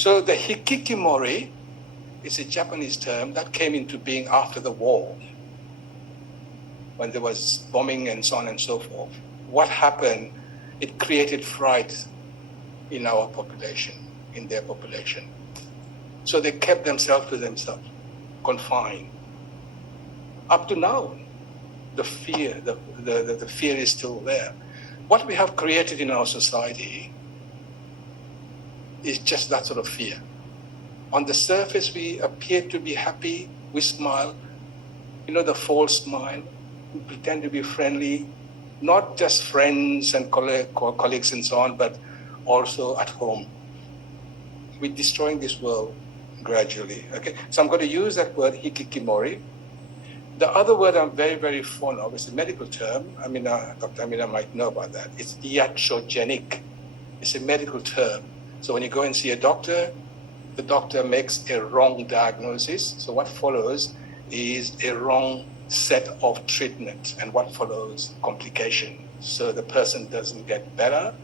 So the Hikikomori is a Japanese term that came into being after the war, when there was bombing and so on and so forth. What happened? It created fright in our population, in their population. So they kept themselves to themselves, confined. Up to now, the fear is still there. What we have created in our society is just that sort of fear. On the surface, we appear to be happy, we smile, the false smile, we pretend to be friendly, not just friends and colleagues and so on, but also at home. We're destroying this world gradually. Okay, so I'm going to use that word Hikikomori. The other word I'm very, very fond of is a medical term. Dr. Amina might know about that. It's iatrogenic. It's a medical term. So when you go and see a doctor, the doctor makes a wrong diagnosis. So what follows is a wrong set of treatment, and what follows, complication. So the person doesn't get better,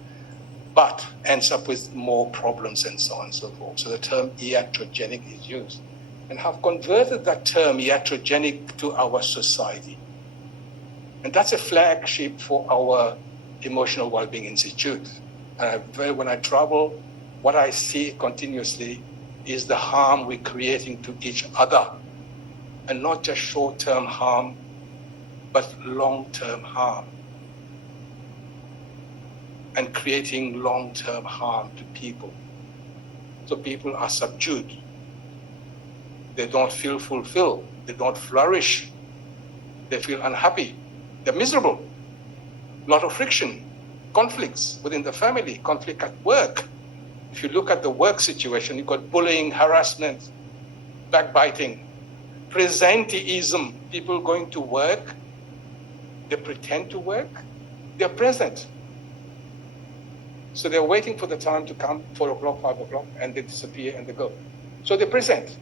but ends up with more problems and so on and so forth. So the term iatrogenic is used. And have converted that term iatrogenic to our society. And that's a flagship for our Emotional Well-Being Institute. And when I travel, what I see continuously is the harm we're creating to each other. And not just short-term harm, but long-term harm. And creating long-term harm to people. So people are subdued. They don't feel fulfilled. They don't flourish. They feel unhappy. They're miserable. A lot of friction, conflicts within the family, conflict at work. If you look at the work situation, you've got bullying, harassment, backbiting, presenteeism. People going to work, they pretend to work, they're present. So they're waiting for the time to come, 4 o'clock, 5 o'clock, and they disappear and they go. So they're present.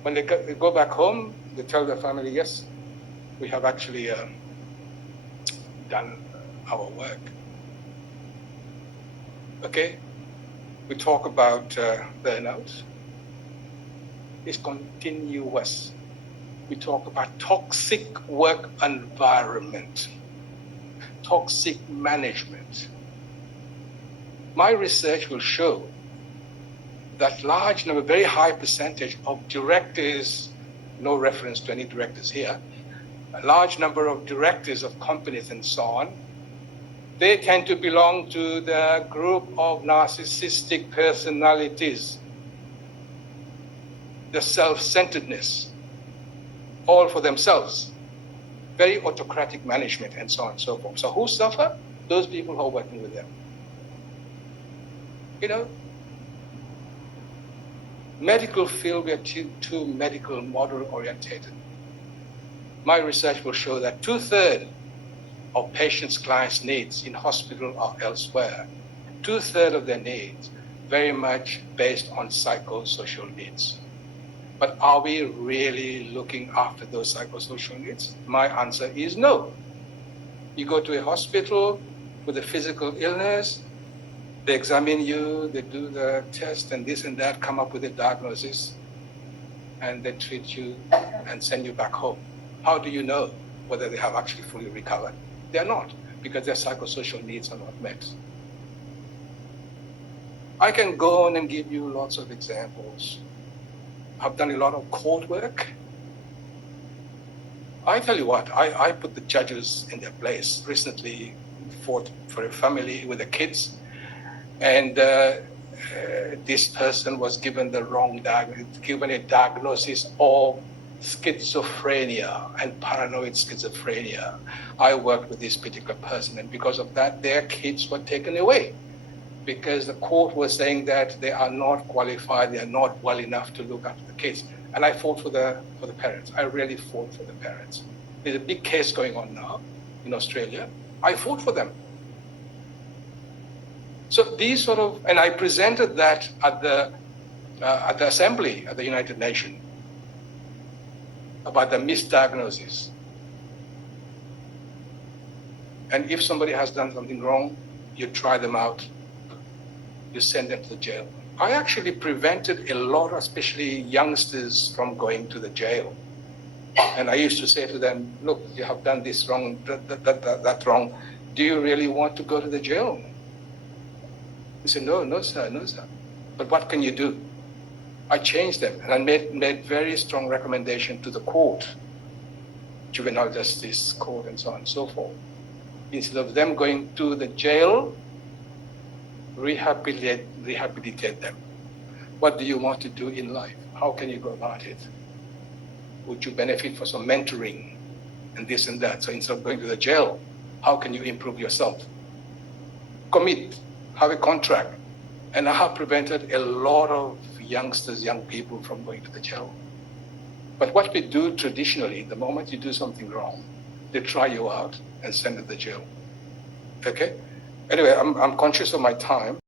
When they go back home, they tell their family, yes, we have actually done our work. Okay, we talk about burnout. It's continuous. We talk about toxic work environment, toxic management. My research will show that large number, very high percentage of directors, no reference to any directors here, a large number of directors of companies and so on, they tend to belong to the group of narcissistic personalities, the self-centeredness, all for themselves, very autocratic management and so on and so forth. So who suffer? Those people who are working with them. Medical field, we are too medical model orientated. My research will show that 2/3 of patients' clients' needs in hospital or elsewhere, 2/3 of their needs, very much based on psychosocial needs. But are we really looking after those psychosocial needs? My answer is no. You go to a hospital with a physical illness, they examine you, they do the test and this and that, come up with a diagnosis, and they treat you and send you back home. How do you know whether they have actually fully recovered? They're not, because their psychosocial needs are not met. I can go on and give you lots of examples. I've done a lot of court work. I tell you what, I put the judges in their place. Recently fought for a family with the kids, and this person was given the wrong given a diagnosis of schizophrenia and paranoid schizophrenia. I worked with this particular person, and because of that, their kids were taken away because the court was saying that they are not qualified, they are not well enough to look after the kids. And I fought for the parents. I really fought for the parents. There's a big case going on now in Australia. I fought for them. So these sort of, and I presented that at the assembly at the United Nations about the misdiagnosis. And if somebody has done something wrong, you try them out, you send them to the jail. I actually prevented a lot, especially youngsters, from going to the jail. And I used to say to them, look, you have done this wrong, that wrong. Do you really want to go to the jail? He said, no, sir. But what can you do? I changed them, and I made very strong recommendation to the court, juvenile justice court, and so on and so forth. Instead of them going to the jail, rehabilitate them. What do you want to do in life? How can you go about it? Would you benefit from some mentoring and this and that? So instead of going to the jail, how can you improve yourself? Commit, have a contract. And I have prevented a lot of youngsters, young people from going to the jail. But what we do traditionally, the moment you do something wrong, they try you out and send you to the jail. Okay? Anyway, I'm conscious of my time.